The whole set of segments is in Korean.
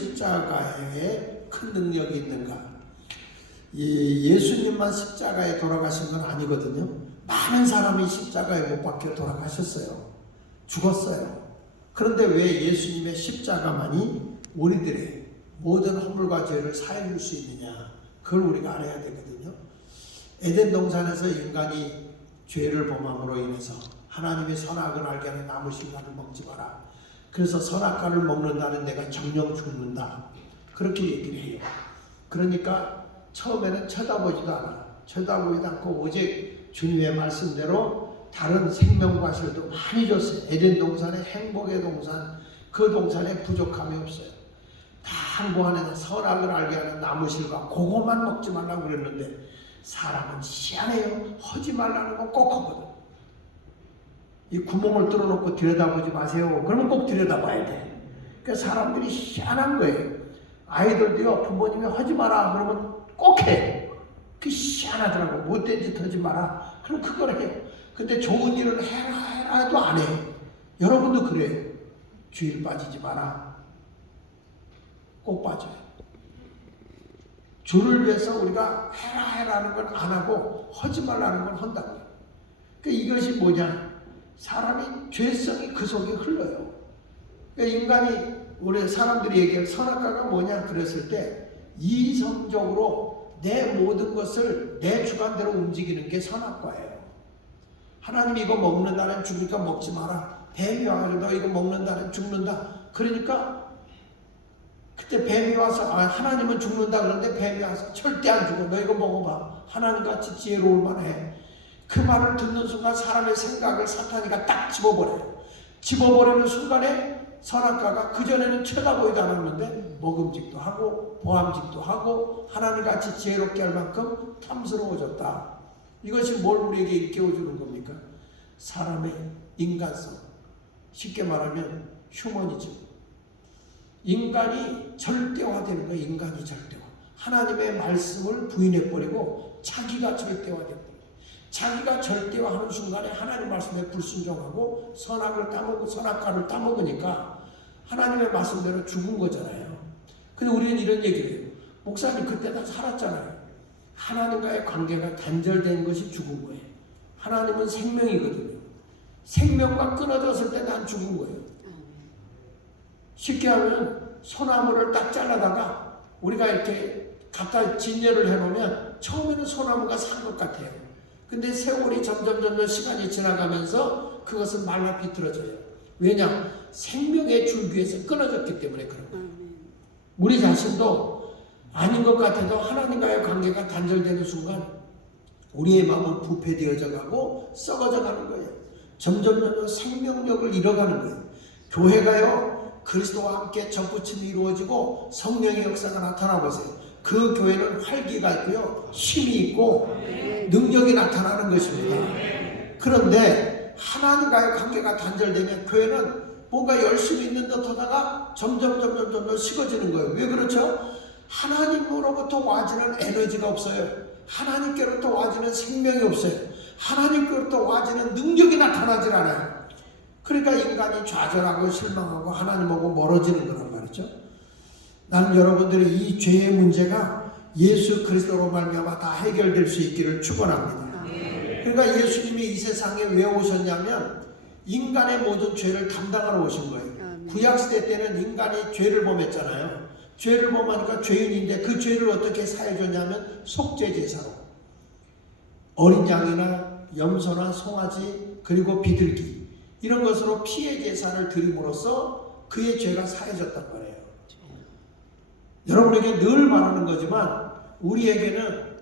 십자가에 큰 능력이 있는가? 예수님만 십자가에 돌아가신 건 아니거든요. 많은 사람이 십자가에 못 박혀 돌아가셨어요. 죽었어요. 그런데 왜 예수님의 십자가만이 우리들의 모든 허물과 죄를 사해줄 수 있느냐? 그걸 우리가 알아야 되거든요. 에덴 동산에서 인간이 죄를 범함으로 인해서 하나님의 선악을 알게 하는 나무 실과를 먹지 마라. 그래서 선악과를 먹는다는 내가 정령 죽는다. 그렇게 얘기를 해요. 그러니까 처음에는 쳐다보지도 않아. 쳐다보지도 않고 오직 주님의 말씀대로 다른 생명과실도 많이 줬어요. 에덴 동산의 행복의 동산, 그 동산에 부족함이 없어요. 다 한 거 안에서 선악을 알게 하는 나무실과 그것만 먹지 말라고 그랬는데 사람은 희한해요. 하지 말라는 건 꼭 하거든. 이 구멍을 뚫어놓고 들여다보지 마세요. 그러면 꼭 들여다봐야 돼. 그러니까 사람들이 희한한 거예요. 아이들도요, 부모님이 하지 마라 그러면 꼭 해. 그 희한하더라고. 못된 짓 하지 마라. 그럼 그걸 해요. 근데 좋은 일을 해라 해도 안 해. 여러분도 그래요. 주일 빠지지 마라. 꼭 빠져요. 주를 위해서 우리가 해라는 건 안 하고 하지 말라는 건 한다고요. 그러니까 이것이 뭐냐? 사람이 죄성이 그 속에 흘러요. 그러니까 인간이 우리 사람들이 얘기할 선악과가 뭐냐 그랬을 때 이성적으로 내 모든 것을 내 주관대로 움직이는 게 선악과예요. 하나님이 이거 먹는다는 죽으니까 먹지 마라. 뱀이 와가지고 너 이거 먹는다는 죽는다. 그러니까 그때 뱀이 와서 하나님은 죽는다 그러는데 뱀이 와서 절대 안 죽어. 너 이거 먹어봐. 하나님같이 지혜로울 만해. 그 말을 듣는 순간 사람의 생각을 사탄이가 딱 집어버려요. 집어버리는 순간에 선악과가 그전에는 쳐다보지도 않았는데 먹음직도 하고 보암직도 하고 하나님같이 지혜롭게 할 만큼 탐스러워졌다. 이것이 뭘 우리에게 일깨워주는 겁니까? 사람의 인간성. 쉽게 말하면 휴머니즘. 인간이 절대화되는 거예요. 인간이 절대화. 하나님의 말씀을 부인해버리고 자기가 절대화되고 자기가 절대화하는 순간에 하나님 말씀에 불순종하고 선악을 따먹고 선악과를 따먹으니까 하나님의 말씀대로 죽은 거잖아요. 근데 우리는 이런 얘기를 해요. 목사님 그때 다 살았잖아요. 하나님과의 관계가 단절된 것이 죽은 거예요. 하나님은 생명이거든요. 생명과 끊어졌을 때 난 죽은 거예요. 쉽게 하면 소나무를 딱 잘라다가 우리가 이렇게 갖다 진열을 해놓으면 처음에는 소나무가 산 것 같아요. 근데 세월이 점점 시간이 지나가면서 그것은 말라 비틀어져요. 왜냐? 생명의 줄기에서 끊어졌기 때문에 그런 거예요. 우리 자신도 아닌 것 같아도 하나님과의 관계가 단절되는 순간 우리의 마음은 부패되어져 가고 썩어져 가는 거예요. 점점 생명력을 잃어가는 거예요. 교회가요, 그리스도와 함께 접붙임이 이루어지고 성령의 역사가 나타나 보세요. 그 교회는 활기가 있고요, 힘이 있고 능력이 나타나는 것입니다. 그런데 하나님과의 관계가 단절되면 교회는 뭔가 열심히 있는 듯 하다가 점점 식어지는 거예요. 왜 그렇죠? 하나님으로부터 와지는 에너지가 없어요. 하나님께로부터 와지는 생명이 없어요. 하나님께로부터 와지는 능력이 나타나질 않아요. 그러니까 인간이 좌절하고 실망하고 하나님하고 멀어지는 거란 말이죠. 나는 여러분들이 이 죄의 문제가 예수 그리스도로 말미암아 다 해결될 수 있기를 축원합니다. 그러니까 예수님이 이 세상에 왜 오셨냐면 인간의 모든 죄를 담당하러 오신 거예요. 구약시대 때는 인간이 죄를 범했잖아요. 죄를 범하니까 죄인인데 그 죄를 어떻게 사해줬냐면 속죄제사로 어린 양이나 염소나 송아지 그리고 비둘기 이런 것으로 피해 제사를 드림으로써 그의 죄가 사해졌단 말이에요. 여러분에게 늘 말하는 거지만 우리에게는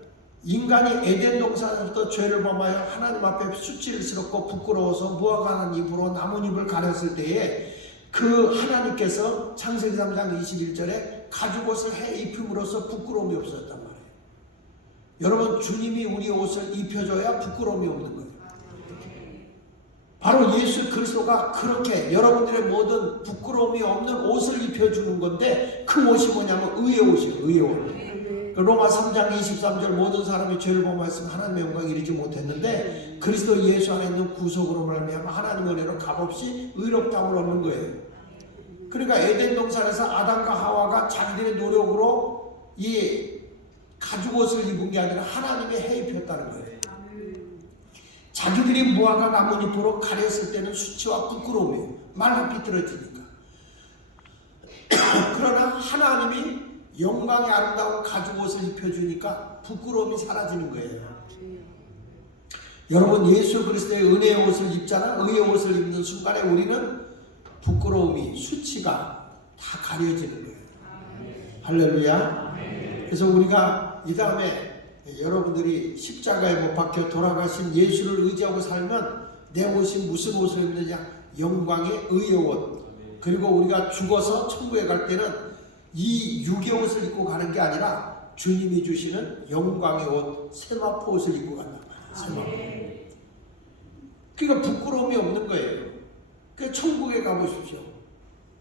인간이 에덴 동산에서부터 죄를 범하여 하나님 앞에 수치스럽고 부끄러워서 무화과는 입으로 나뭇잎을 가렸을 때에 그 하나님께서 창세기 3장 21절에 가죽옷을 해 입힘으로써 부끄러움이 없어졌단 말이에요. 여러분 주님이 우리 옷을 입혀줘야 부끄러움이 없는 거예요. 바로 예수 그리스도가 그렇게 여러분들의 모든 부끄러움이 없는 옷을 입혀주는 건데 그 옷이 뭐냐면 의의 옷이에요. 의의 옷. 로마 3장 23절 모든 사람이 죄를 범하였으면 하나님의 영광에 이르지 못했는데 그리스도 예수 안에 있는 구속으로 말미암아 하나님의 은혜로 값없이 의롭다함을 얻는 거예요. 그러니까 에덴 동산에서 아담과 하와가 자기들의 노력으로 이 가죽옷을 입은 게 아니라 하나님의 해입혔다는 거예요. 자기들이 무화과 나뭇잎으로 가렸을 때는 수치와 부끄러움이에요. 말로 비틀어지니까. 그러나 하나님이 영광의 아름다운 가죽옷을 입혀주니까 부끄러움이 사라지는 거예요. 여러분, 예수 그리스도의 은혜의 옷을 입잖아. 의의 옷을 입는 순간에 우리는 부끄러움이, 수치가 다 가려지는 거예요. 할렐루야. 그래서 우리가 이 다음에 여러분들이 십자가에 못 박혀 돌아가신 예수를 의지하고 살면 내 옷이 무슨 옷을 입느냐? 영광의 의의 옷. 그리고 우리가 죽어서 천국에 갈 때는 이 육의 옷을 입고 가는 게 아니라 주님이 주시는 영광의 옷, 세마포 옷을 입고 간단 말이에요. 세마포. 그러니까 부끄러움이 없는 거예요. 그 천국에 가보십시오.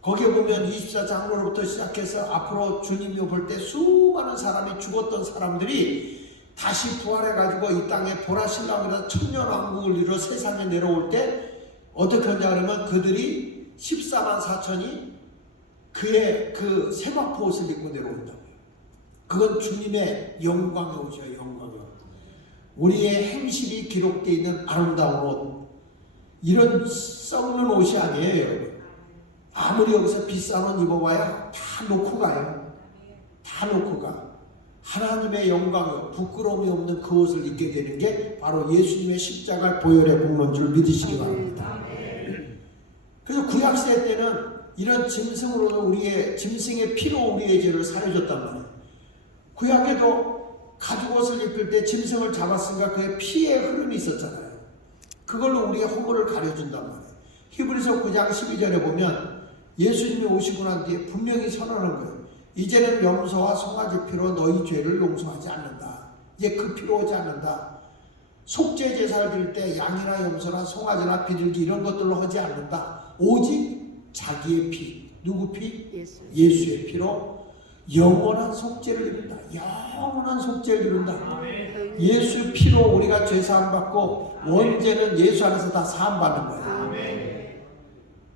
거기에 보면 24장로로부터 시작해서 앞으로 주님이 볼 때 수많은 사람이, 죽었던 사람들이 다시 부활해가지고 이 땅에 보라신랑이라는 천년왕국을 이루어 세상에 내려올 때 어떻게 하냐 그러면 그들이 14만 4천이 그의 그 세마포 옷을 입고 내려온다고요. 그건 주님의 영광의 옷이에요. 영광의 옷. 우리의 행실이 기록되어 있는 아름다운 옷. 이런 썩는 옷이 아니에요, 여러분. 아무리 여기서 비싼 옷 입어봐야 다 놓고 가요. 다 놓고 가. 하나님의 영광을, 부끄러움이 없는 그 옷을 입게 되는 게 바로 예수님의 십자가 보혈의 공로인 줄 믿으시기 바랍니다. 그래서 구약시대 때는 이런 짐승으로는 우리의, 짐승의 피로 우리의 죄를 사려줬단 말이에요. 구약에도 가죽옷을 입을 때 짐승을 잡았으니까 그의 피의 흐름이 있었잖아요. 그걸로 우리의 허물을 가려준단 말이에요. 히브리서 9장 12절에 보면 예수님이 오시고 난 뒤에 분명히 선언한 거예요. 이제는 염소와 송아지 피로 너희 죄를 용서하지 않는다. 이제 그 피로 오지 않는다. 속죄 제사를 드릴 때 양이나 염소나 송아지나 비둘기 이런 것들로 하지 않는다. 오직 자기의 피, 누구 피? 예수의 피로 영원한 속죄를 이룬다. 영원한 속죄를 이룬다. 예수 피로 우리가 죄 사함 받고 원죄는 예수 안에서 다 사함 받는 거예요.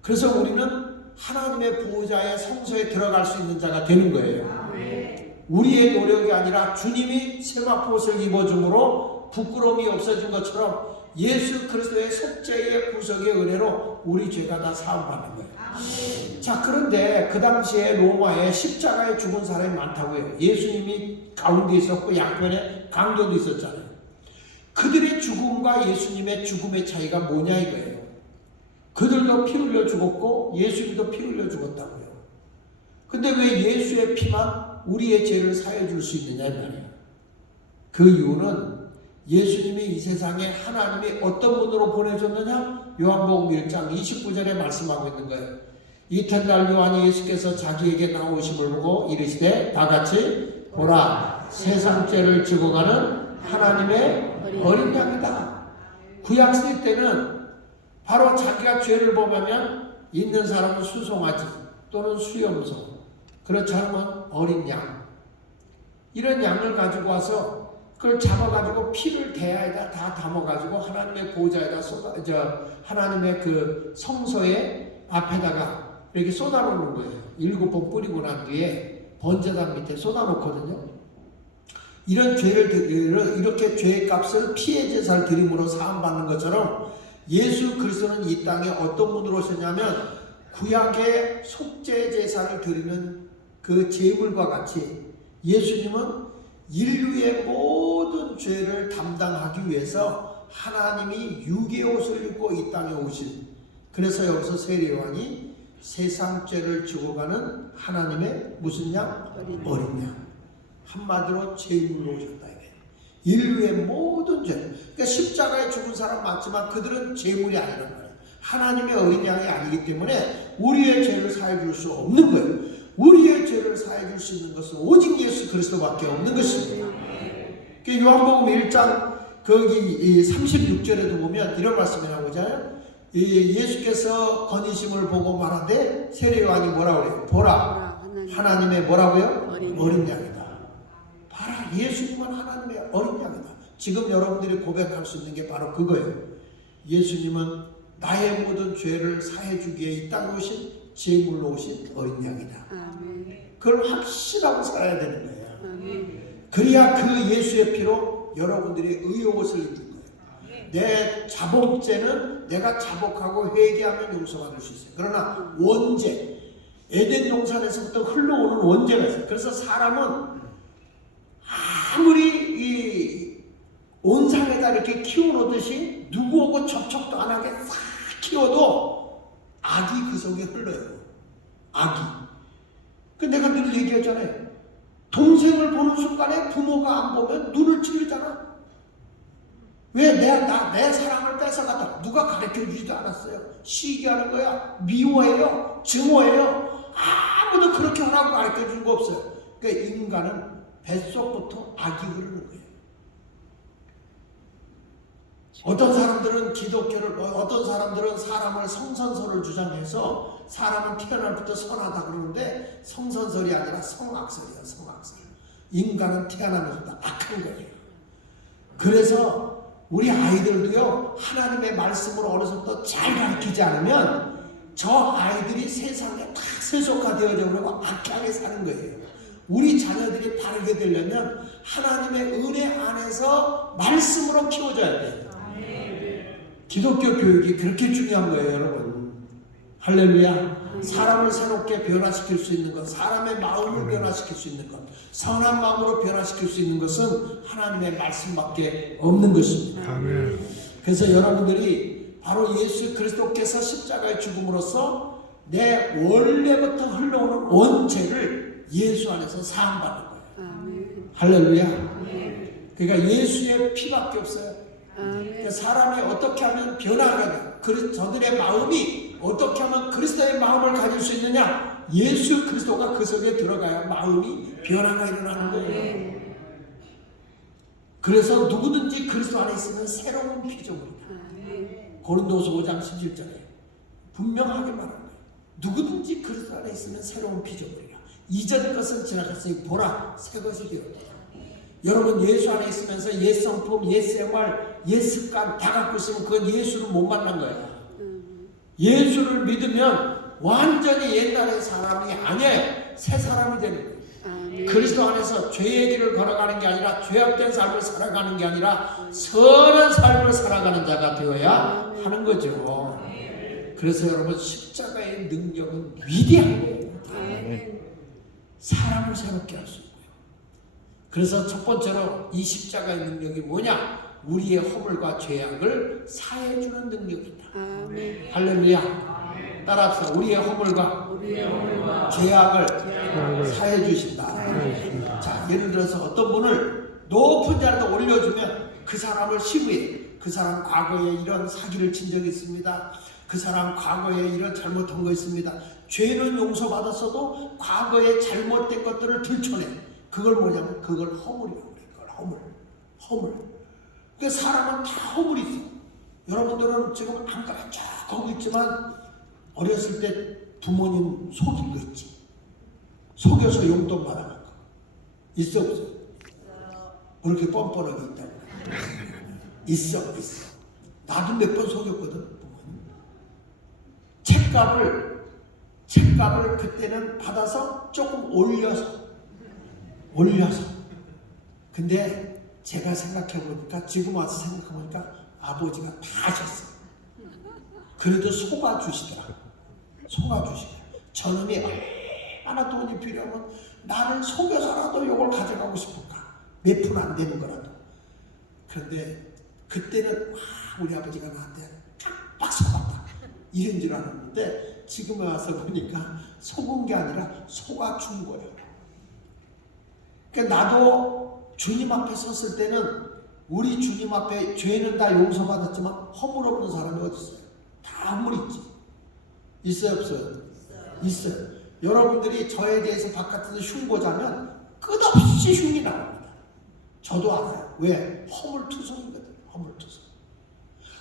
그래서 우리는 하나님의 보호자의 성소에 들어갈 수 있는 자가 되는 거예요. 우리의 노력이 아니라 주님이 세마포 옷을 입어줌으로 부끄러움이 없어진 것처럼 예수 그리스도의 속죄의 구속의 은혜로 우리 죄가 다 사함받는 거예요. 자, 그런데 그 당시에 로마에 십자가에 죽은 사람이 많다고요. 예수님이 가운데 있었고 양편에 강도도 있었잖아요. 그들의 죽음과 예수님의 죽음의 차이가 뭐냐 이거예요. 그들도 피 흘려 죽었고 예수님도 피 흘려 죽었다고요. 근데 왜 예수의 피만 우리의 죄를 사해 줄 수 있느냐 이 말이에요. 그 이유는 예수님이 이 세상에 하나님이 어떤 분으로 보내줬느냐? 요한복음 1장 29절에 말씀하고 있는 거예요. 이튿날 요한이 예수께서 자기에게 나오심을 보고 이르시되 다같이 보라 세상 죄를 지고 가는 하나님의 어린 양이다. 구약시대 때는 바로 자기가 죄를 범하면 있는 사람은 수송아지 또는 수염소, 그렇지 않으면 어린 양, 이런 양을 가지고 와서 그걸 잡아가지고 피를 대야에다 다 담아가지고 하나님의 보호자에다 하나님의 그 성소의 앞에다가 이렇게 쏟아놓는 거예요. 7번 뿌리고 난 뒤에 번제단 밑에 쏟아놓거든요. 이런 죄를 이렇게 죄의 값을 피의 제사를 드림으로 사함받는 것처럼 예수 그리스도는 이 땅에 어떤 분으로 오셨냐면 구약의 속죄 제사를 드리는 그 제물과 같이 예수님은 인류의 모든 죄를 담당하기 위해서 하나님이 육의 옷을 입고 이 땅에 오신, 그래서 여기서 세례요한이 세상 죄를 지고 가는 하나님의 무슨 양? 어린 양. 한마디로 제물로 오셨다 이게. 인류의 모든 죄. 그러니까 십자가에 죽은 사람 맞지만 그들은 제물이 아니란 말이에요. 하나님의 어린 양이 아니기 때문에 우리의 죄를 사해 줄 수 없는 거예요. 우리의 죄를 사해 줄 수 있는 것은 오직 예수 그리스도밖에 없는 것입니다. 요한복음 1장 거기 36절에도 보면 이런 말씀이 나오잖아요. 예수께서 건의심을 보고 말하되 세례요한이 뭐라 그래요? 보라 하나님의 뭐라고요? 어린 양이다. 봐라, 예수님은 하나님의 어린 양이다. 지금 여러분들이 고백할 수 있는 게 바로 그거예요. 예수님은 나의 모든 죄를 사해 주기에 이 땅에 오신 제물로 오신 어린 양이다. 그걸 확신하고 살아야 되는 거예요. 그래야 그 예수의 피로 여러분들이 의의 옷을 입는 거예요. 내 자복죄는 내가 자복하고 회개하면 용서받을 수 있어요. 그러나 원죄, 에덴 동산에서부터 흘러오는 원죄가 있어요. 그래서 사람은 아무리 이 온상에다 이렇게 키워놓듯이 누구하고 접촉도 안 하게 싹 키워도 악이 그 속에 흘러요. 악이. 그 내가 늘 얘기하잖아요. 동생을 보는 순간에 부모가 안 보면 눈을 찌르잖아. 왜? 내 사랑을 뺏어갔다. 누가 가르쳐 주지도 않았어요. 시기하는 거야. 미워해요. 증오해요. 아무도 그렇게 하라고 가르쳐 준 거 없어요. 그러니까 인간은 뱃속부터 악이 흐르는 거예요. 어떤 사람들은 기독교를, 어떤 사람들은 사람을 성선설을 주장해서 사람은 태어날부터 선하다 그러는데 성선설이 아니라 성악설이야. 성악설. 인간은 태어나면서부터 악한 거예요. 그래서 우리 아이들도요, 하나님의 말씀으로 어려서부터 잘 가르치지 않으면 저 아이들이 세상에 다 세속화되어져 버리고 악하게 사는 거예요. 우리 자녀들이 바르게 되려면 하나님의 은혜 안에서 말씀으로 키워줘야 돼요. 기독교 교육이 그렇게 중요한 거예요, 여러분. 할렐루야. 사람을 새롭게 변화시킬 수 있는 것, 사람의 마음을 변화시킬 수 있는 것, 선한 마음으로 변화시킬 수 있는 것은 하나님의 말씀밖에 없는 것입니다. 아멘. 그래서 여러분들이 바로 예수 그리스도께서 십자가의 죽음으로써 내 원래부터 흘러오는 원죄를 예수 안에서 사함받는 거예요. 아멘. 할렐루야. 아멘. 그러니까 예수의 피밖에 없어요. 그러니까 사람이 어떻게 하면 변화가 돼? 저들의 마음이 어떻게 하면 그리스도의 마음을 가질 수 있느냐? 예수 그리스도가 그 속에 들어가야 마음이 변화가 일어나는 거예요. 그래서 누구든지 그리스도 안에 있으면 새로운 피조물이다. 고린도서 5장 17절에 분명하게 말하는 거예요. 누구든지 그리스도 안에 있으면 새로운 피조물이라. 이전 것은 지나갔으니 보라 새 것이 되었다. 여러분 예수 안에 있으면서 옛 성품, 옛 생활, 옛 습관 다 갖고 있으면 그건 예수를 못 만난 거예요. 예수를 믿으면 완전히 옛날의 사람이 아니에요. 새 사람이 되는 거예요. 그리스도 안에서 죄의 길을 걸어가는 게 아니라 죄악된 삶을 살아가는 게 아니라 선한 삶을 살아가는 자가 되어야 하는 거죠. 그래서 여러분 십자가의 능력은 위대한 거예요. 사람을 새롭게 할 수 있고요. 그래서 첫 번째로 이 십자가의 능력이 뭐냐? 우리의 허물과 죄악을 사해주는 능력이다. 아멘. 할렐루야. 따라합시다. 우리의 허물과 죄악을 사해주신다. 자, 예를 들어서 어떤 분을 높은 자리에 올려주면 그 사람을 시부해. 그 사람 과거에 이런 사기를 친 적이 있습니다. 그 사람 과거에 이런 잘못한 거 있습니다. 죄는 용서받았어도 과거에 잘못된 것들을 들춰내. 그걸 뭐냐면 그걸 허물이라고 그래. 그걸 허물. 그 사람은 다 허물이 있어. 여러분들은 지금 안 가르쳐가고 있지만 어렸을 때 부모님 속인 거 있지. 속여서 용돈 받아간 거 있어 없어? 뭐 이렇게 뻔뻔하게 있다고. 있어. 나도 몇 번 속였거든 부모님. 책값을 그때는 받아서 조금 올려서 근데 제가 생각해보니까 지금 와서 생각해보니까 아버지가 다 하셨어. 그래도 속아주시더라. 저놈이 얼마나 돈이 필요하면 나를 속여서라도 이걸 가져가고 싶을까. 몇 푼 안 되는 거라도. 그런데 그때는 우리 아버지가 나한테 딱 속았다 이런 줄 알았는데 지금 와서 보니까 속은 게 아니라 속아준 거예요. 그러니까 나도 주님 앞에 섰을 때는 우리 주님 앞에 죄는 다 용서받았지만 허물 없는 사람이 어디 있어요? 다 허물 있지. 있어요 없어요? 있어요. 여러분들이 저에 대해서 바깥에서 흉보자면 끝없이 흉이 나옵니다. 저도 알아요. 왜? 허물투성이거든. 허물투성.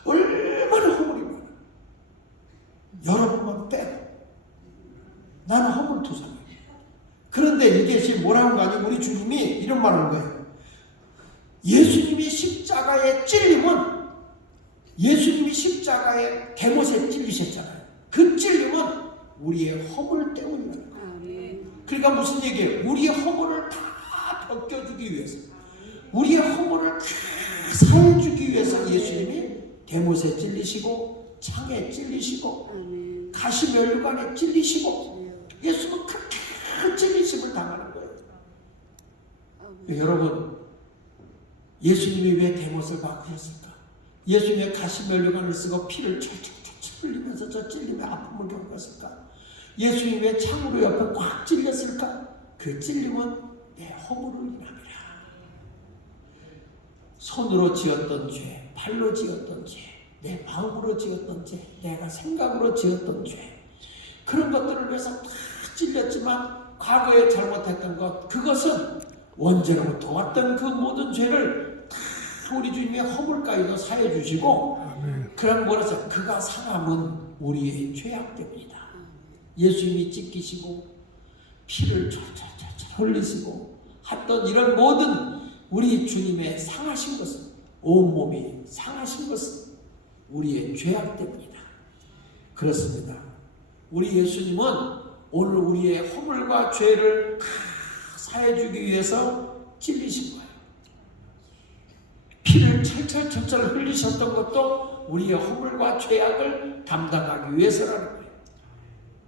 얼마나 허물이 많아. 여러분만 빼고 나는 허물투성이에요. 그런데 이게 지금 뭐라는 거 아니에요? 우리 주님이 이런 말을 하는 거예요. 예수님이 십자가에 찔림은 예수님이 십자가에 대못에 찔리셨잖아요. 그 찔림은 우리의 허물 때문이라는 거예요. 그러니까 무슨 얘기예요? 우리의 허물을 다 벗겨주기 위해서, 우리의 허물을 다 사해주기 위해서 예수님이 대못에 찔리시고 창에 찔리시고 가시면류관에 찔리시고 예수는 그렇게 큰 찔리심을 당하는 거예요. 여러분, 예수님이 왜 대못을 받으셨을까? 예수님의 가시면류관을 쓰고 피를 철철철철 흘리면서 저 찔림의 아픔을 겪었을까? 예수님이 왜 창으로 옆에 꽉 찔렸을까? 그 찔림은 내 허물을 인함이라. 손으로 지었던 죄, 발로 지었던 죄, 내 마음으로 지었던 죄, 내가 생각으로 지었던 죄, 그런 것들을 위해서 다 찔렸지만 과거에 잘못했던 것, 그것은 원죄로부터 왔던 그 모든 죄를 다 우리 주님의 허물까지도 사해 주시고, 그런 거라서 그가 사람은 우리의 죄악 때문이다. 예수님이 찢기시고 피를 철철철철 흘리시고 했던 이런 모든 우리 주님의 상하신 것은, 온몸이 상하신 것은 우리의 죄악 때문이다. 그렇습니다. 우리 예수님은 오늘 우리의 허물과 죄를 다 사해주기 위해서 찔리신 거예요. 피를 철철철철 흘리셨던 것도 우리의 허물과 죄악을 담당하기 위해서라는 거예요.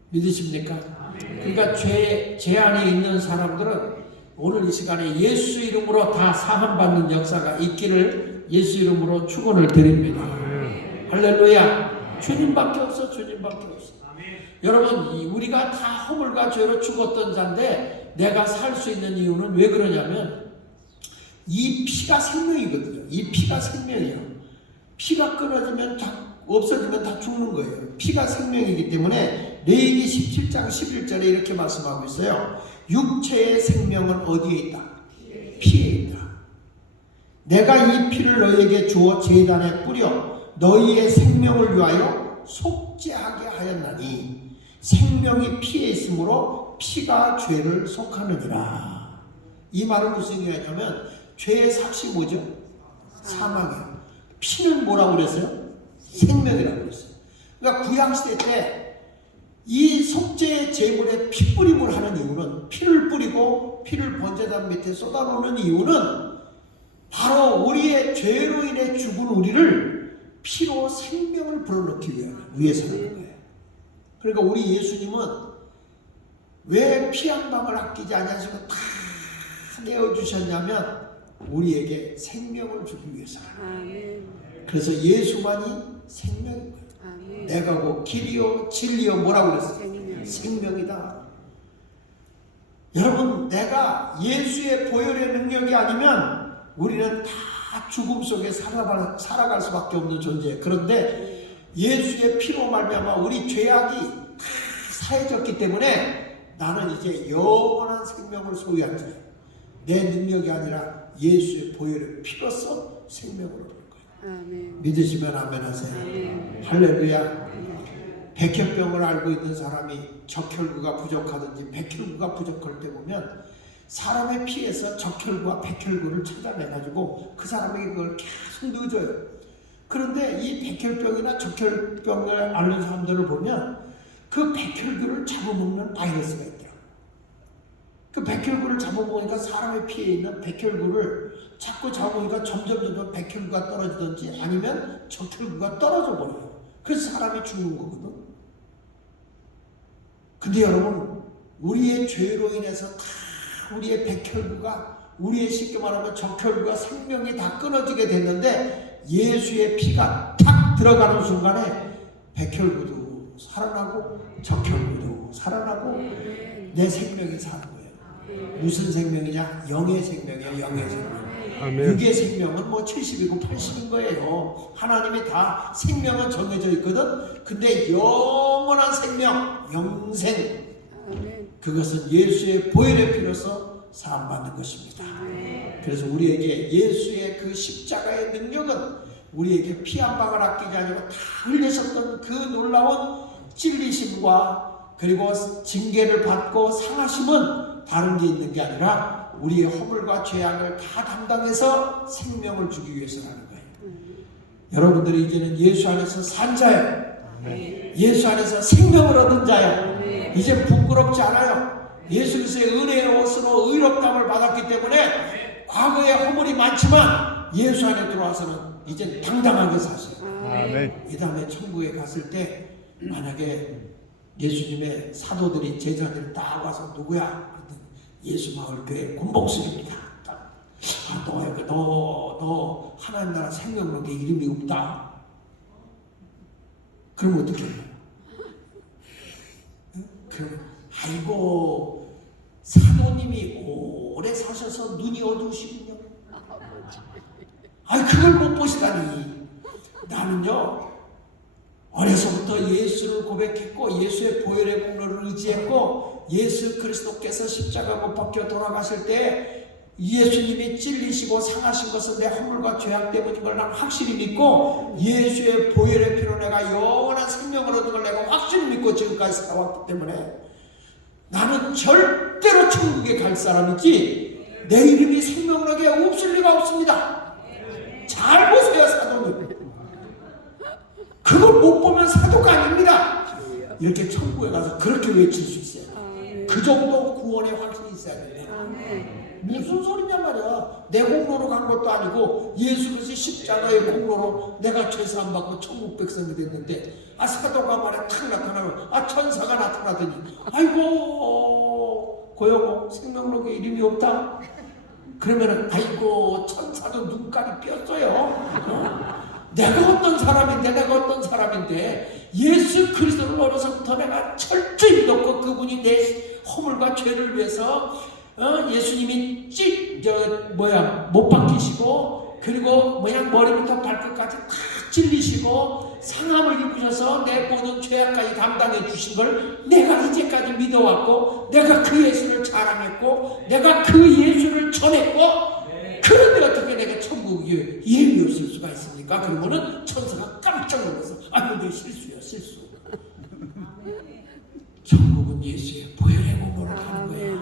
믿으십니까? 그러니까 죄 안에 있는 사람들은 오늘 이 시간에 예수 이름으로 다 사함받는 역사가 있기를 예수 이름으로 축원을 드립니다. 할렐루야. 주님밖에 없어. 주님밖에 없어. 여러분, 우리가 다 허물과 죄로 죽었던 자인데 내가 살 수 있는 이유는 왜 그러냐면 이 피가 생명이거든요. 이 피가 생명이에요. 피가 끊어지면 없어지면 다 죽는 거예요. 피가 생명이기 때문에 레위기 17장 11절에 이렇게 말씀하고 있어요. 육체의 생명은 어디에 있다? 피에 있다. 내가 이 피를 너희에게 주어 제단에 뿌려 너희의 생명을 위하여 속죄하게 하였나니 생명이 피에 있으므로 피가 죄를 속하느니라. 이 말은 무슨 얘기냐면 죄의 삭시 뭐죠? 사망이에요. 피는 뭐라고 그랬어요? 생명이라고 그랬어요. 그러니까 구약시대 때 이 속죄의 제물에 피 뿌림을 하는 이유는, 피를 뿌리고 피를 번제단 밑에 쏟아놓는 이유는 바로 우리의 죄로 인해 죽은 우리를 피로 생명을 불어넣기 위해서라는 거예요. 그러니까 우리 예수님은 왜 피 한 방울 아끼지 않으시고 다 내어주셨냐면 우리에게 생명을 주기 위해서라는 거예요. 그래서 예수만이 생명인 거예요. 내가 곧 길이요 진리요 뭐라고 그랬어요? 생명이다. 여러분, 내가 예수의 보혈의 능력이 아니면 우리는 다 죽음 속에 살아갈 수밖에 없는 존재예요. 그런데 예수의 피로 말미암아 우리 죄악이 다 사해졌기 때문에 나는 이제 영원한 생명을 소유한 자예요. 내 능력이 아니라 예수의 보혈의 피로서 생명을 얻을 거예요. 아멘. 믿으시면 아멘 하세요. 아멘. 할렐루야. 백혈병을 앓고 있는 사람이 적혈구가 부족하든지 백혈구가 부족할 때 보면 사람의 피에서 적혈구와 백혈구를 찾아내가지고 그 사람에게 그걸 계속 넣어줘요. 그런데 이 백혈병이나 적혈병을 앓는 사람들을 보면 그 백혈구를 잡아먹는 바이러스가 있더라고요. 그 백혈구를 잡아먹으니까 사람의 피에 있는 백혈구를 자꾸 잡아먹으니까 점점 백혈구가 떨어지든지 아니면 적혈구가 떨어져 버려요. 그래서 사람이 죽는 거거든. 근데 여러분, 우리의 죄로 인해서 다 우리의 백혈구가, 우리의 쉽게 말하면 적혈구가 생명이 다 끊어지게 됐는데 예수의 피가 탁 들어가는 순간에 백혈구도 살아나고 적혈구도 살아나고 내 생명이 사는 거예요. 무슨 생명이냐? 영의 생명이에요. 영의 생명. 육의 생명은 뭐 70이고 80인 거예요. 하나님이 다 생명은 정해져 있거든. 근데 영원한 생명, 영생, 그것은 예수의 보혈의 피로서 사함받는 것입니다. 그래서 우리에게 예수의 그 십자가의 능력은 우리에게 피 한 방울 아끼지 아니고 다 흘리셨던 그 놀라운 찔리심과 그리고 징계를 받고 상하심은 다른 게 있는 게 아니라 우리의 허물과 죄악을 다 담당해서 생명을 주기 위해서라는 거예요. 여러분들이 이제는 예수 안에서 산 자예요. 예수 안에서 생명을 얻은 자예요. 이제 부끄럽지 않아요. 예수 그리스도의 은혜의 옷으로 의롭다함을 받았기 때문에 과거에 허물이 많지만 예수 안에 들어와서는 이제 당당하게 사세요. 아멘. 이 다음에 천국에 갔을 때 만약에 예수님의 사도들이 제자들이 딱 와서 누구야? 그랬더니 예수 마을교회 권봉숙입니다. 너 하나님 나라 생명록에 이름이 없다. 그럼 어떻게 해요? 그럼 아이고 사도님이 오래 사셔서 눈이 어두우시군요. 아이 그걸 못 보시다니. 나는요 어려서부터 예수를 고백했고 예수의 보혈의 공로를 의지했고 예수 그리스도께서 십자가 못 박혀 돌아가실 때 예수님이 찔리시고 상하신 것은 내 허물과 죄악 때문인 걸 난 확실히 믿고 예수의 보혈의 피로 내가 영원한 생명을 얻은 걸 내가 확실히 믿고 지금까지 살아왔기 때문에 나는 절대로 천국에 갈 사람이지 내 이름이 생명록에 없을 리가 없습니다. 잘 보세요 사도님. 그걸 못 보면 사도가 아닙니다. 이렇게 천국에 가서 그렇게 외칠 수 있어요. 그 정도 구원의 확신이 있어야 돼요. 무슨 소리냐 말이야. 내 공로로 간 것도 아니고 예수 그리스도 십자가의 공로로 내가 죄사함 받고 천국 백성이 됐는데 사도가 말에 탁 나타나면 천사가 나타나더니 아이고 고여고 생명록에 이름이 없다. 그러면은 아이고 천사도 눈깔이 삐었어요. 내가 어떤 사람인데 예수 그리스도를 어려서부터 내가 철저히 믿었고 그분이 내 허물과 죄를 위해서 예수님이 못 박히시고 그리고 머리부터 발끝까지 다 찔리시고 상함을 입으셔서 내 모든 죄악까지 담당해 주신 걸 내가 이제까지 믿어왔고 내가 그 예수를 자랑했고 내가 그 예수를 전했고 그런데 어떻게 내가 천국에 이름이 없을 수가 있습니까? 그러면은 천사가 깜짝 놀라서 이게 실수야 실수. 천국은 예수의 보혈의 공로로 가는 거예요.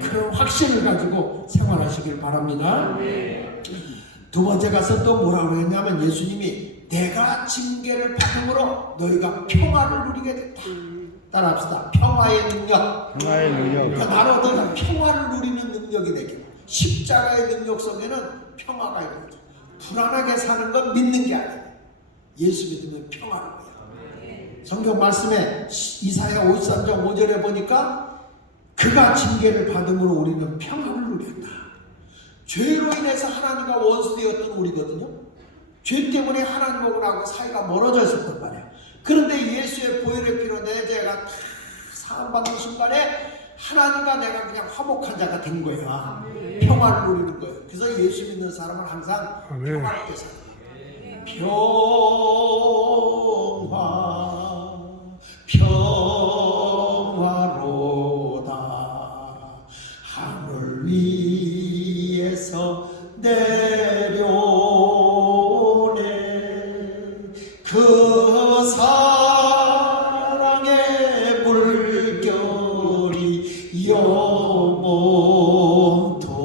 그런 확신을 가지고 생활하시길 바랍니다. 두 번째 가서 또 뭐라고 했냐면 예수님이 내가 징계를 받음으로 너희가 평화를 누리게 됐다. 따라합시다. 평화의 능력. 평화의 능력. 그러니까 나로 너희가 평화를 누리는 능력이 되게. 십자가의 능력 속에는 평화가 있거든. 불안하게 사는 건 믿는 게 아니에요. 예수 믿으면 평화를 거야. 성경 말씀에 이사야 53장 5절에 보니까 그가 징계를 받음으로 우리는 평화를 누렸다. 죄로 인해서 하나님과 원수되었던 우리거든요. 죄 때문에 하나님하고 사이가 멀어져 있었단 말이야. 그런데 예수의 보혈의 피로 내 죄가 다 사함받는 순간에 하나님과 내가 그냥 화목한 자가 된 거야. 평화를 누리는 거예요. 그래서 예수 믿는 사람은 항상 평화롭게 살아요. 평화로다 하늘 위에서 내려오네 그 사랑의 물결이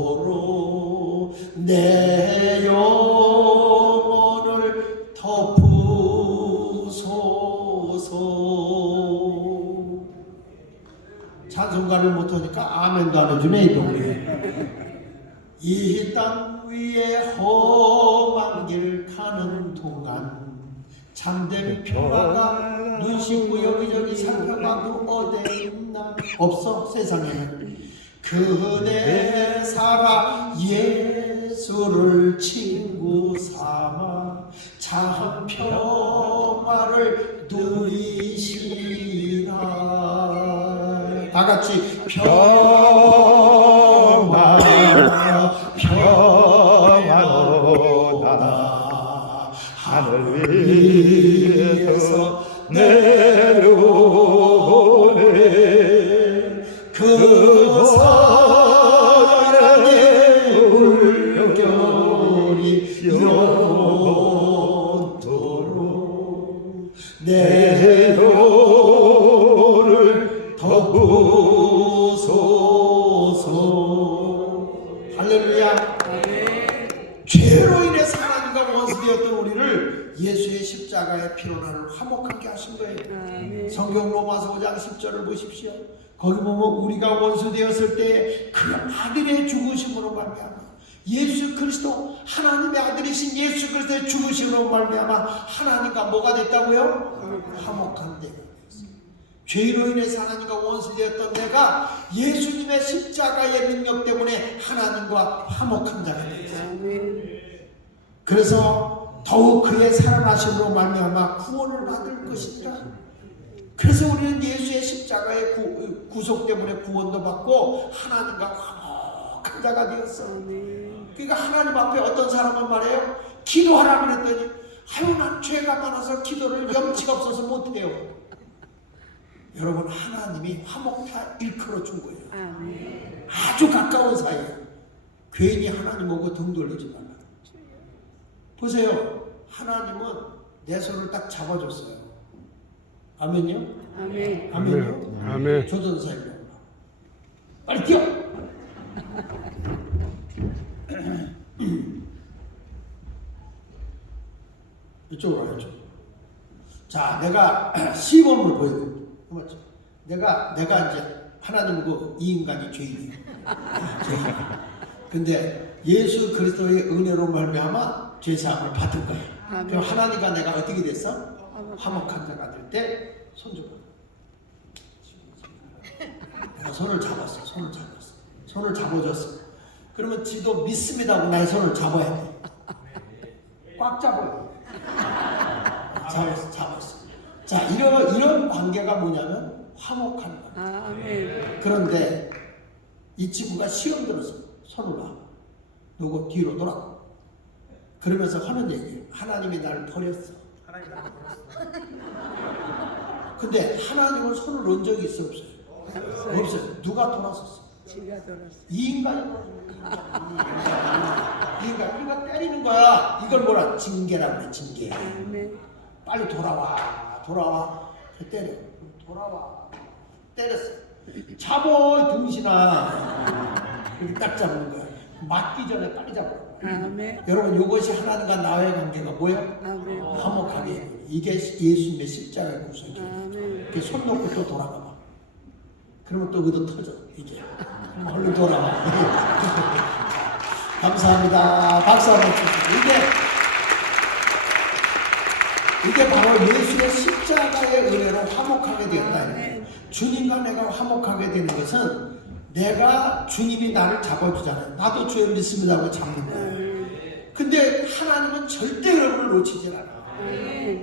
영원토록 내 영혼을 덮으소서. 찬송가를 못하니까 아멘도 안 해주네 이 동네. 이 땅 위에 험한 길 가는 동안 참된 평화가 눈 씻고 여기저기 살펴봐도 어디 있나 없어 세상에는. 그대 살아 예수를 친구 삼아 참 평화를 누리시라. 다 같이 평화로다 하늘 위에서 내려오네 그 사랑의 물결이 영원토록 내 영혼을 덮으소서. 십자가의 피로 나를 화목하게 하신 거예요. 아멘. 성경 로마서 5장 10절을 보십시오. 거기 보면 우리가 원수 되었을 때 그 아들의 죽으심으로 말미암아 예수 그리스도 하나님의 아들이신 예수 그리스도의 죽으심으로 말미암아 하나님과 뭐가 됐다고요? 화목한 데가 됐어요. 죄로 인해서 하나님과 원수 되었던 내가 예수님의 십자가의 능력 때문에 하나님과 화목한 자가 됐어요. 아멘. 그래서 더욱 그의 살아나심으로 말미암아 구원을 받을 것이니라. 그래서 우리는 예수의 십자가의 구속 때문에 구원도 받고 하나님과 화목한 자가 되었어. 그러니까 하나님 앞에 어떤 사람은 말해요. 기도하라 그랬더니 아유 난 죄가 많아서 기도를 염치가 없어서 못해요. 여러분 하나님이 화목타 일컬어 준 거예요. 아멘. 아주 가까운 사이에 괜히 하나님 오고 등 돌리지 말라. 보세요. 하나님은 내 손을 딱 잡아줬어요. 아멘요? 아멘. 아멘요? 아멘. 조전사입니다. 빨리 뛰어! 이쪽으로 와야죠. 자, 내가 시범을 보여드릴게요. 맞죠? 내가 이제 하나님 이 인간이 죄인이에요. 죄인. 근데 예수 그리스도의 은혜로 말미암아 죄사함을 받은 거야. 아멘. 그럼 하나님과 내가 어떻게 됐어? 화목한 자가 될 때 손 좀. 내가 손을 잡았어. 손을 잡아줬어. 그러면 지도 믿습니다고 나의 손을 잡아야 돼. 꽉 잡아야 돼. 잡았어. 자, 이런 관계가 뭐냐면 화목한 거야. 아멘. 그런데 이 친구가 시험 들었어. 손을 놔. 누구 뒤로 돌아. 그러면서 하는 얘기예요. 하나님이 나를 버렸어. 근데 하나님은 손을 놓은 적이 있어 없어요? 없어요. 누가 돌았었어? 지가 돌았어. 이 인간이 이가 때리는 거야. 이걸 뭐라 징계라고 그래. 징계. 아멘. 빨리 돌아와. 때려. 돌아와. 때렸어. 잡어 등신아. 이렇게 딱 잡는 거야. 맞기 전에 빨리 잡아. 아멘. 여러분 이것이 하나님과 나의 관계가 뭐예요? 아멘. 화목하게. 이게 예수님의 십자가의 구속이에요. 아멘. 이렇게 손 놓고 또 돌아가 봐. 그러면 또 의도 터져. 이제 얼른 돌아와. 감사합니다. 박수 한번 주시고. 이게 바로 예수의 십자가의 은혜로 화목하게 되었다. 주님과 내가 화목하게 되는 것은 내가 주님이 나를 잡아주잖아요. 나도 주여 믿습니다 하고 잡는 거예요. 근데 하나님은 절대 여러분을 놓치질 않아.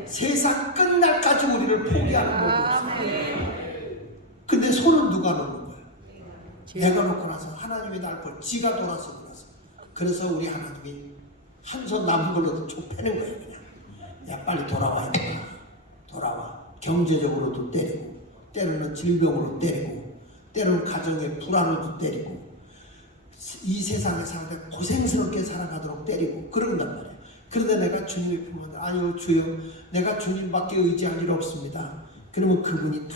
세상 끝날까지 우리를 포기하는 법이 없어요. 근데 손은 누가 놓는 거야? 내가 놓고 나서 하나님이 날 볼, 지가 돌아서 그래서. 그래서 우리 하나님이 한 손 남은 걸로도 좁혀는 거예요. 그냥. 야 빨리 돌아와야 돼. 돌아와. 경제적으로도 때리고, 때로는 질병으로 때리고, 때로는 가정의 불안으로도 때리고, 이 세상에 살아가 고생스럽게 살아가도록 때리고 그런단 말이에요. 그런데 내가 주님의 품에 아유 주여 내가 주님밖에 의지할 일 없습니다. 그러면 그분이 다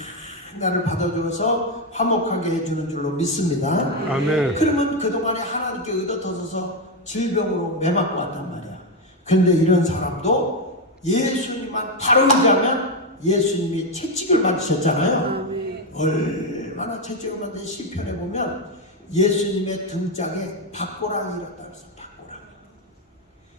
나를 받아줘서 화목하게 해주는 줄로 믿습니다. 아멘. 그러면 그동안에 하나님께 의도터져서 질병으로 매맞고 왔단 말이야. 그런데 이런 사람도 예수님만 바로 의지하면 예수님이 채찍을 맞으셨잖아요. 얼마나 채찍을 맞은 시편에 보면 예수님의 등짝에 박고랑이 일었다 그랬어. 박고랑이.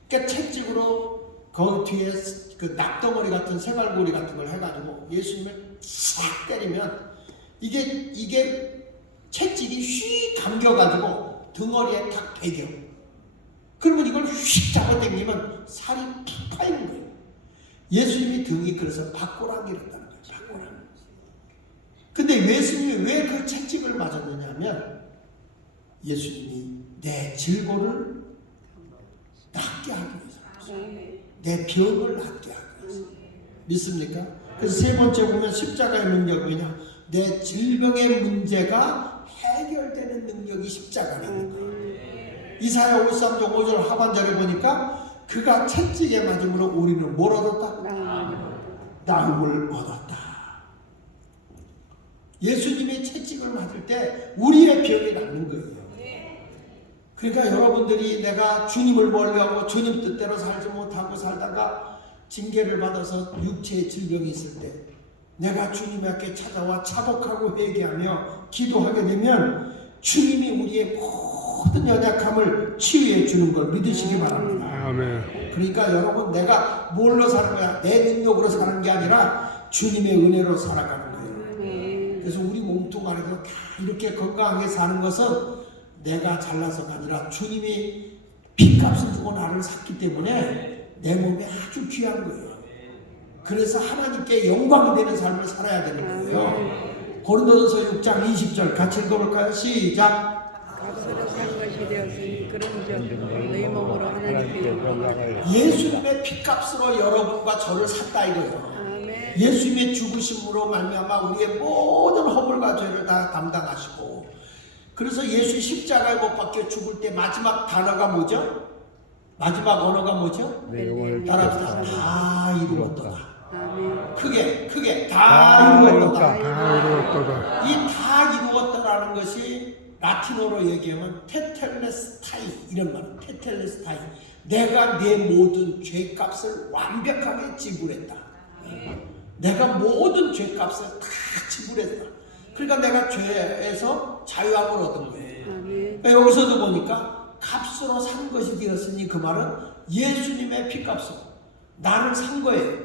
그러니까 채찍으로 그 뒤에 그 낙덩어리 같은 생활고리 같은 걸 해가지고 예수님을 싹 때리면 이게 채찍이 휙 감겨가지고 등어리에 탁 배겨. 그러면 이걸 휙 잡아당기면 살이 푹 파이는 거예요. 예수님이 등이 그래서 박고랑이 일었다는 거예요. 박고랑이. 근데 예수님이 왜 그 채찍을 맞았느냐 하면 예수님이 내 질고를 낫게 하기 위해서, 내 병을 낫게 하기 위해서. 믿습니까? 그래서 세 번째 보면 십자가의 능력이 뭐냐? 내 질병의 문제가 해결되는 능력이 십자가라는 거예요. 이사야 53장 5절 하반절에 보니까 그가 채찍에 맞음으로 우리는 뭘 얻었다? 나음을 얻었다. 예수님이 채찍을 맞을 때 우리의 병이 낫는 거예요. 그러니까 여러분들이 내가 주님을 멀리하고 주님 뜻대로 살지 못하고 살다가 징계를 받아서 육체의 질병이 있을 때 내가 주님께 찾아와 차복하고 회개하며 기도하게 되면 주님이 우리의 모든 연약함을 치유해 주는 걸 믿으시기 바랍니다. 아멘. 그러니까 여러분 내가 뭘로 사는 거야? 내 능력으로 사는 게 아니라 주님의 은혜로 살아가는 거예요. 그래서 우리 몸뚱아리도 다 이렇게 건강하게 사는 것은 내가 잘나서가 아니라 주님이 피값을 주고 나를 샀기 때문에 내 몸이 아주 귀한 거예요. 그래서 하나님께 영광이 되는 삶을 살아야 되는 거예요. 고린도전서 6장 20절 같이 읽어볼까요? 시작. 값으로 산 것이 되었으니 그런즉 너희 몸으로 하나님께 영광을. 예수님의 피값으로 여러분과 저를 샀다 이거예요. 아멘. 예수님의 죽으심으로 말미암아 우리의 모든 허물과 죄를 다 담당하시고, 그래서 예수 십자가에 못 박혀 죽을 때 마지막 단어가 뭐죠? 마지막 언어가 뭐죠? 내 영혼을 따라합시다. 다 이루었도다. 아멘. 크게 다 이루었도다. 다 이루었도다. 이 다 이루었다라는 것이 라틴어로 얘기하면 테텔레스타이 이런 말. 테텔레스타이. 내가 내 모든 죄값을 완벽하게 지불했다. 내가 모든 죄값을 다 지불했다. 그러니까 내가 죄에서 자유함을 얻은 거예요. 아멘. 그러니까 여기서도 보니까 값으로 산 것이 되었으니 그 말은 예수님의 피값으로 나를 산 거예요.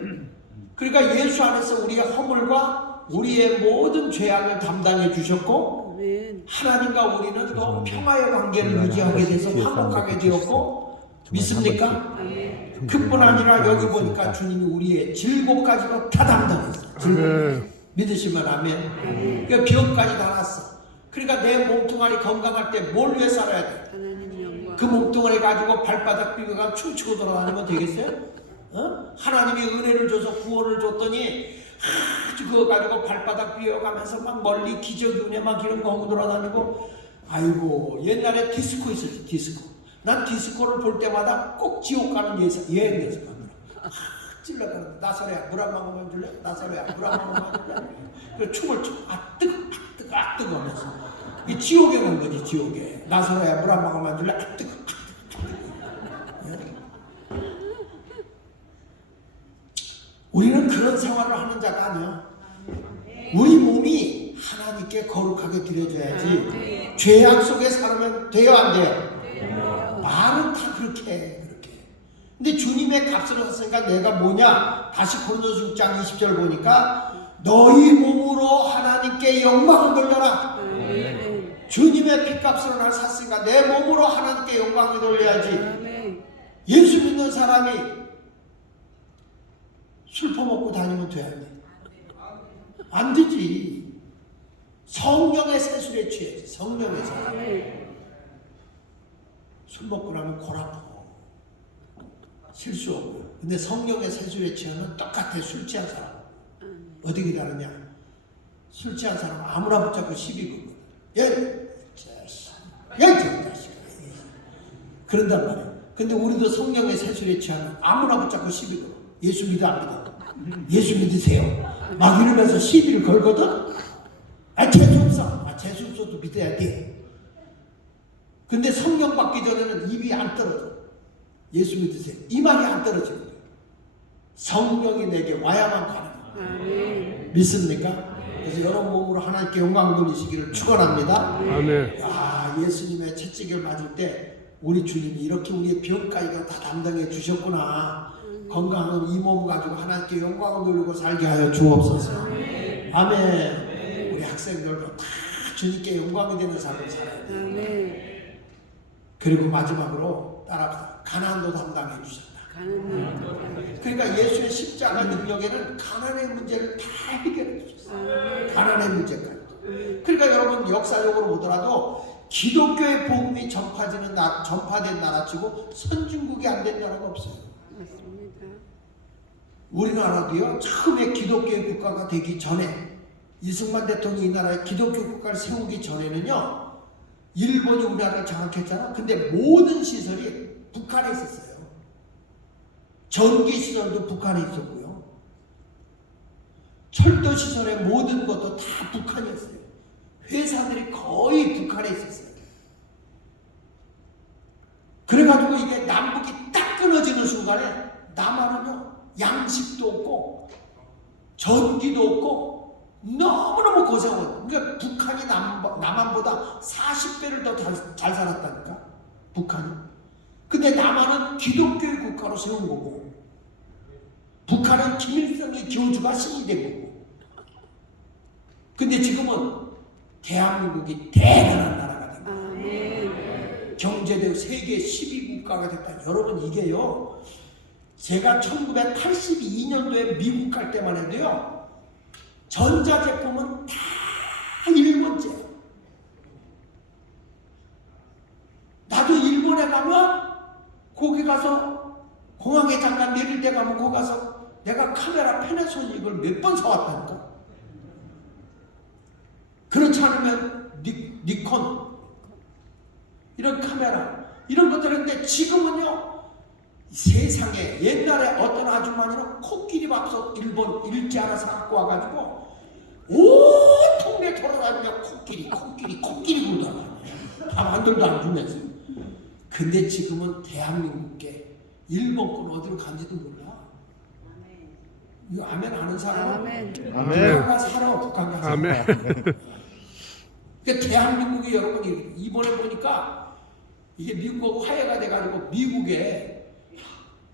그러니까 예수 안에서 우리의 허물과 우리의 모든 죄악을 담당해 주셨고, 아멘. 하나님과 우리는 또 평화의 관계를 유지하게 돼서 화목하게 되었고, 믿습니까? 아멘. 그뿐 아니라 여기 보니까 주님이 우리의 질고까지도 다 담당했어요. 아멘. 믿으시면 아멘. 그러니까 병까지 다 났어. 그러니까 내 몸뚱아리 건강할 때 뭘 위해 살아야 돼? 하나님 영광. 그 몸뚱아리 가지고 발바닥 비벼가 춤추고 돌아다니면 되겠어요? 하나님이 은혜를 줘서 구원을 줬더니 아주 그거 가지고 발바닥 비워가면서 막 멀리 기적이 은혜 막 이런 거 하고 돌아다니고, 아이고 옛날에 디스코 있었지. 디스코. 난 디스코를 볼 때마다 꼭 지옥 가는 여행이었을 거야. 찔러가는 나사로야 물 한 방울만 줄래? 나사로야 물 한 방울만 줄래? 그 춤을 춰. 아 뜨거 하면서 이 지옥에 간 거지. 지옥에. 나사로야 물 한 방울만 줄래? 아 뜨거. 우리는 그런 생활을 하는 자가 아니야. 우리 몸이 하나님께 거룩하게 드려져야지. 죄악 속에 살면 돼요, 안 돼요? 말은 다 그렇게 해. 근데 주님의 값으로 샀으니까 내가 뭐냐? 다시 고린도서 6장 20절 보니까 너희 몸으로 하나님께 영광을 돌려라. 아멘. 주님의 피값으로 날 샀으니까 내 몸으로 하나님께 영광을 돌려야지. 아멘. 예수 믿는 사람이 술 퍼먹고 다니면 돼, 안 돼? 안 되지. 성령의 세술에 취해야지. 성령의 세술. 아멘. 술 먹고 나면 골 아프고 실수하고요. 근데 성령의 세술에 취하면 똑같아. 술 취한 사람. 어떻게 다르냐? 술 취한 사람 아무나 붙잡고 시비 걸거든. 예, 자식. 예, 자식. 그런단 말이야. 근데 우리도 성령의 세술에 취하면 아무나 붙잡고 시비 걸어. 예수 믿어 안 믿어? 예수 믿으세요. 막 이러면서 시비를 걸거든. 아, 재수 없어. 아, 재수 없어도 믿어야 돼. 근데 성령 받기 전에는 입이 안 떨어져. 예수 믿으세요. 이 말이 안 떨어지는 거예요. 성령이 내게 와야만 가는 거예요. 아멘. 믿습니까? 그래서 여러분 몸으로 하나님께 영광 돌리시기를 축원합니다. 아멘. 아, 예수님의 채찍을 맞을 때 우리 주님이 이렇게 우리의 병까지도 다 담당해 주셨구나. 건강한 이 몸 가지고 하나님께 영광을 돌리고 살게 하여 주옵소서. 아멘. 우리 학생들도 다 주님께 영광이 되는 삶을 살아야 돼요. 아멘. 그리고 마지막으로 따라합시다. 가난도 담당해 주셨다. 가는 그러니까 예수의 십자가 능력에는 가난의 문제를 다 해결해 주셨어요. 가난의 문제까지. 그러니까 여러분 역사적으로 보더라도 기독교의 복음이 전파된 나라치고 선진국이 안 된 나라가 없어요. 맞습니다. 우리나라도요. 처음에 기독교의 국가가 되기 전에 이승만 대통령이 이 나라에 기독교 국가를 세우기 전에는요. 일본이 우리나라를 장악했잖아. 근데 모든 시설이 북한에 있었어요. 전기 시설도 북한에 있었고요. 철도 시설의 모든 것도 다 북한이었어요. 회사들이 거의 북한에 있었어요. 그래가지고 이게 남북이 딱 끊어지는 순간에 남한은요 양식도 없고 전기도 없고 너무너무 고생하고, 그러니까 북한이 남한보다 40배를 더 잘 살았다니까, 북한이. 근데 남한은 기독교의 국가로 세운 거고, 북한은 김일성의 교주가 신이 된 거고. 근데 지금은 대한민국이 대단한 나라가 된 거예요. 아멘. 경제대우 세계 12국가가 됐다. 여러분, 이게요, 제가 1982년도에 미국 갈 때만 해도요, 전자제품은 다 일본제예요. 나도 일본에 가면 거기 가서 공항에 잠깐 내릴 때 가면 거기 가서 내가 카메라 패나소닉을 몇 번 사왔다니까. 그렇지 않으면 니콘 이런 카메라 이런 것들인데, 지금은요 세상에, 옛날에 어떤 아주머니는 코끼리 밥솥 일본 일제 하나 사갖고 와가지고 온 동네 돌아다니며 코끼리 그러다가 밥 한 돌도 안 주면서. 근데 지금은 대한민국께 일본권 어디로 간지도 몰라. 이거 아멘 아는 사람? 아멘. 북한 가서 살아, 북한 가서. 아멘. 그러니까 대한민국이, 여러분이 이번에 보니까 이게 미국하고 화해가 돼가지고 미국에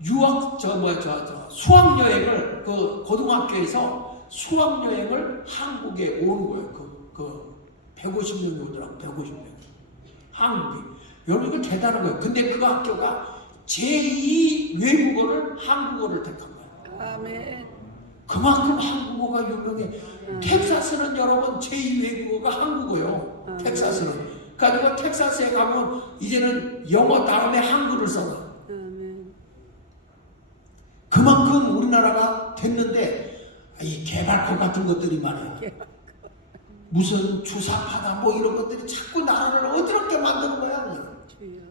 유학 수학여행을, 그 고등학교에서 수학여행을 한국에 오는 거예요. 그 150명이 오더라고. 150명 한국이. 여러분, 이거 대단한 거예요. 근데 그 학교가 제2 외국어를 한국어를 택한 거예요. 아멘. 그만큼 한국어가 유명해. 텍사스는 여러분 제2 외국어가 한국어요. 텍사스는. 그러니까 텍사스에 가면 이제는 영어 다음에 한글을 써요. 아멘. 그만큼 우리나라가 됐는데, 이 개발권 같은 것들이 많아요. 무슨 주사파다 뭐 이런 것들이 자꾸 나라를 어지럽게 만드는 거야. 주여.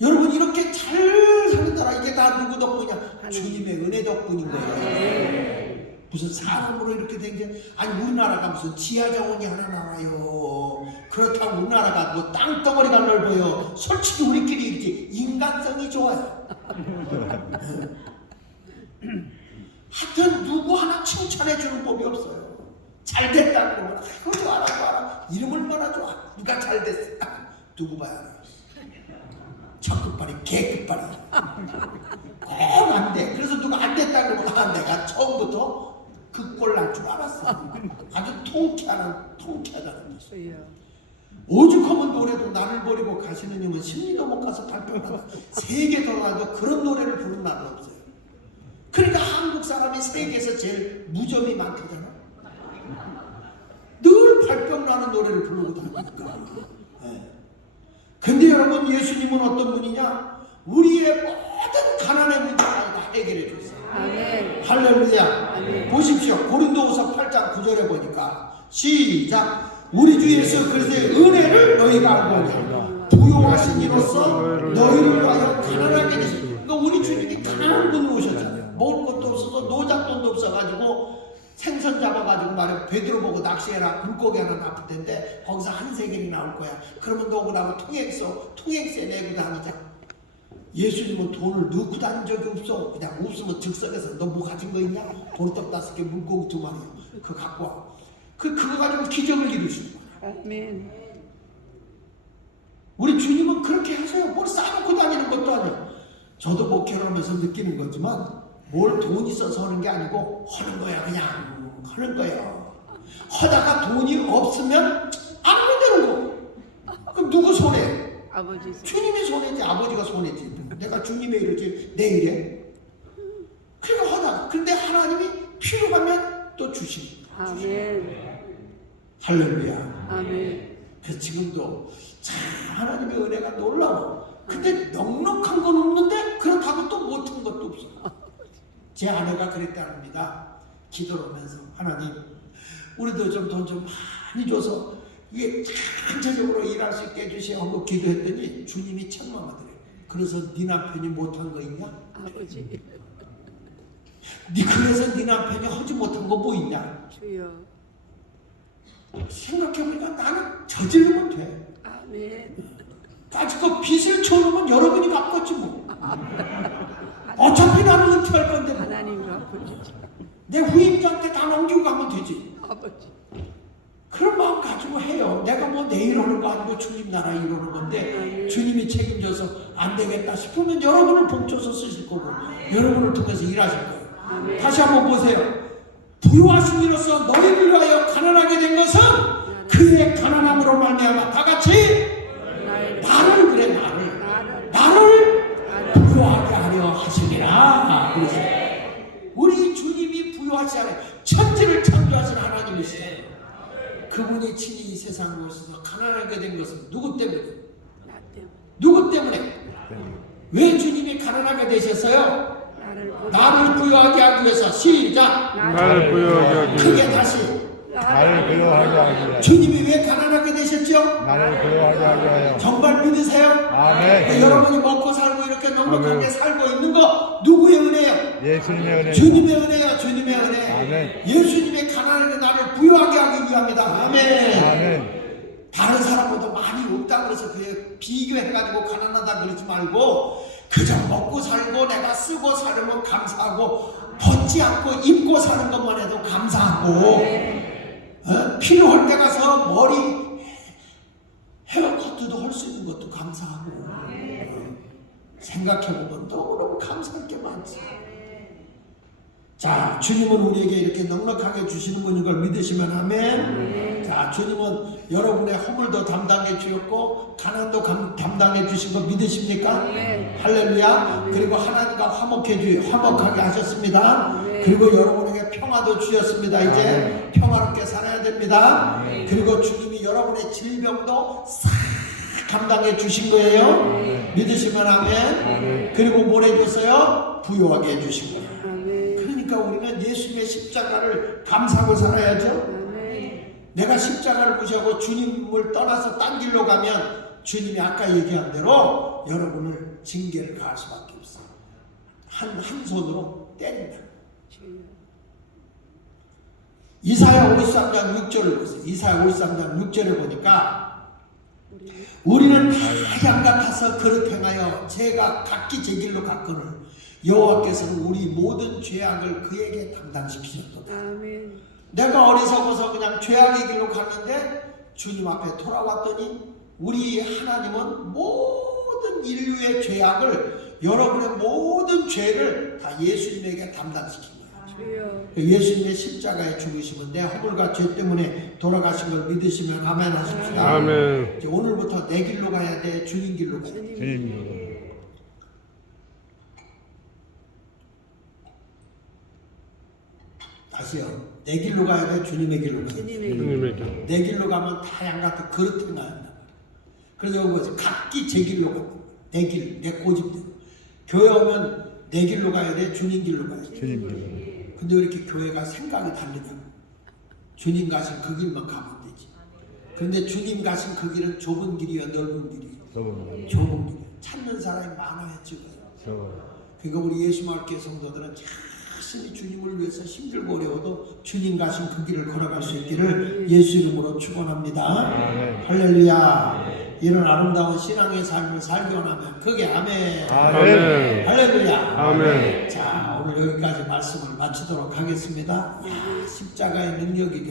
여러분, 이렇게 잘 사는 나라, 이게 다 누구 덕분이냐? 주님의 은혜 덕분인 거예요. 무슨 사람으로 이렇게 된 게, 아니 우리나라가 무슨 지하정원이 하나 나와요. 그렇다고 우리나라가 뭐 땅덩어리가 넓어요. 솔직히 우리끼리 이렇게 인간성이 좋아요. 하여튼 누구 하나 칭찬해 주는 법이 없어요. 잘 됐다 그러면 아이고 좋아라. 이름 얼마나 좋아. 누가 잘 됐어. 누구 봐야 알아. 적급발이 개급발이 꼭 안 돼. 그래서 누가 안 됐다 그러면 내가 처음부터 그 꼴 날 줄 알았어. 아주 통쾌하다는 것이. 주여. 오죽하면 노래도 나를 버리고 가시는 님은 심리도 못 가서 발표하다. 세계 돌아도 그런 노래를 부르는 나라 없어요. 그러니까 한국 사람이 세계에서 제일 무좀이 많거든요. 늘 발병 나는 노래를 부르고 다니니까. 네. 근데 여러분, 예수님은 어떤 분이냐? 우리의 모든 가난의 문제를 다 해결해 줬어요. 아멘. 할렐루야. 아멘. 보십시오. 고린도후서 8장 9절에 보니까 시작. 우리 주 예수 그리스도의 은혜를 너희가 알고 하냐. 부요하신 이로써 너희를 위하여 가난하게 되신. 그러니까 우리 주님이 가난한 분으로 오셨잖아요. 먹을 것도 없어서 노잣돈도 없어가지고 생선 잡아가지고 말해 베드로 보고 낚시해라. 물고기 하나 납을 텐데 거기서 한 세겔이 나올 거야. 그러면 너하고 나하고 통행세 내고 다니자. 예수님은 돈을 넣고 다닌 적이 없어. 그냥 없으면 즉석에서 너 뭐 가진 거 있냐? 보리떡 5개, 물고기 2마리 그거 갖고 와. 그거 가지고 기적을 이루시는 거야. 아멘. 우리 주님은 그렇게 하세요. 뭘 싸놓고 다니는 것도 아니야. 저도 목회하면서 느끼는 거지만 뭘 돈 있어서 하는 게 아니고 하는 거야. 그냥 하는 거예요. 하다가 돈이 없으면 안 하면 되는 거. 그럼 누구 손해? 아버지. 주님이 손해지, 아버지가 손해지. 내가 주님의 일이지 내 일에. 그러니까 하다가. 근데 하나님이 필요 가면 또 주십니다. 아멘. 할렐루야. 아멘. 그래서 지금도 참 하나님의 은혜가 놀라워. 근데 넉넉한 건 없는데 그렇다고 또 못한 것도 없어. 제 아내가 그랬답니다. 기도를 하면서 하나님, 우리도 좀 돈 좀 많이 줘서 이게 전체적으로 일할 수 있게 해주세요 하고 기도했더니 주님이 천만하더래요. 그래서 네 남편이 못한 거 있냐? 아버지. 그래서 네 남편이 하지 못한 거 뭐 있냐? 주여. 생각해보니까 나는 저질러 못해. 아멘. 아직 그 빚을 쳐놓으면 여러분이 갚겠지 뭐. 어차피 나는 은퇴할 건데 뭐. 하나님과 아버지, 내 후임자한테 다 넘기고 가면 되지. 아버지. 그런 마음 가지고 해요. 내가 뭐 내일 하는 거 아니고 주님 나라 이루는 건데 주님이 책임져서 안 되겠다 싶으면 여러분을 봉쳐서 쓰실 거고 여러분을 통해서 일하실 거예요. 다시 한번 보세요. 부유하신 이로써 너희를 위하여 가난하게 된 것은 그의 가난함으로 말미암아 다 같이 나를 그래 나를 부유하게 하려 하시니라. 그래서 우리 주님이 부유하지 않아요. 천지를 창조하신 하나님이시잖아요. 그분이 친히 이 세상에 오셔서 가난하게 된 것은 누구 때문에? 나 때문에. 누구 때문에? 왜 주님이 가난하게 되셨어요? 나를 부유하게 하기 위해서. 시작! 나를 부여하게 하기 크게 위해서 다시. 나를 부여하게 하기 위하여. 주님이 왜 가난하게 되셨죠? 나를 부여하게 하기 위하여. 정말 믿으세요? 아멘. 여러분이 먹고 살고 이렇게 넉넉하게 살고 있는 거 누구의 은혜예요? 예수님의 은혜. 주님의 은혜야. 주님의 은혜. 아멘. 예수님의 가난하게 나를 부유하게 하기 위함이다. 아멘. 아멘. 다른 사람보다 많이 없다 그래서 그게 비교해가지고 가난하다 그러지 말고 그저 먹고 살고 내가 쓰고 살면 감사하고 벗지 않고 입고 사는 것만 해도 감사하고 필요할 때 가서 머리 헤어커트도 할 수 있는 것도 감사하고 생각해보면 너무너무 감사할 게 많지. 자, 주님은 우리에게 이렇게 넉넉하게 주시는 분인 걸 믿으시면 아멘. 자, 주님은 여러분의 허물도 담당해 주셨고 가난도 담당해 주신 거 믿으십니까? 할렐루야. 그리고 하나님과 화목하게 하셨습니다. 그리고 여러분에게 평화도 주셨습니다. 이제 평화롭게 살아야 됩니다. 그리고 주님이 여러분의 질병도 싹 감당해 주신 거예요. 믿으시면 아멘. 그리고 뭘 해줬어요? 부유하게 해주신 거예요. 그러니까 우리는 예수님의 십자가를 감사하고 살아야죠. 내가 십자가를 무시하고 주님을 떠나서 딴 길로 가면 주님이 아까 얘기한 대로 여러분을 징계를 가할 수밖에 없어요. 한 손으로 때린다. 이사야 53장 6절을 보세요. 이사야 53장 6절에 보니까 우리는 다 양 같아서 그릇 행하여 제가 각기 제 길로 갔거늘 여호와께서는 우리 모든 죄악을 그에게 담당시키셨도다. 아멘. 내가 어리석어서 그냥 죄악의 길로 갔는데 주님 앞에 돌아왔더니 우리 하나님은 모든 인류의 죄악을 여러분의 모든 죄를 다 예수님에게 담당시킨 거예요. 주여. 예수님의 십자가에 죽으시면 내 허물과 죄 때문에 돌아가신 걸 믿으시면 아멘 하십시다. 아멘. 이제 오늘부터 내 길로 가야 돼. 주님 길로 가야 돼. 주님. 다시요. 내 길로 가야 돼. 주님의 길로 가야 돼. 주님에게 내 길로 가면 다 양같은 그릇 행나야 한다. 그래서 여기 보세요. 각기 제 길로 가는 거야. 내 길, 내 고집대로. 교회 오면 내 길로 가야 돼. 주님 길로 가야 돼. 주님. 근데 왜 이렇게 교회가 생각이 다르냐고. 주님 가신 그 길만 가면 되지. 그런데 주님 가신 그 길은 좁은 길이야, 넓은 길이야. 좁은 길. 찾는 사람이 많아야 찍어요. 그러니까 우리 예수마을교회 성도들은 자신이 주님을 위해서 힘들고 어려워도 주님 가신 그 길을 걸어갈 수 있기를 예수 이름으로 축원합니다. 할렐루야. 이런 아름다운 신앙의 삶을 살기 원하면 그게 아멘. 아멘. 할렐루야. 아멘. 자, 오늘 여기까지 말씀을 마치도록 하겠습니다. 야, 십자가의 능력이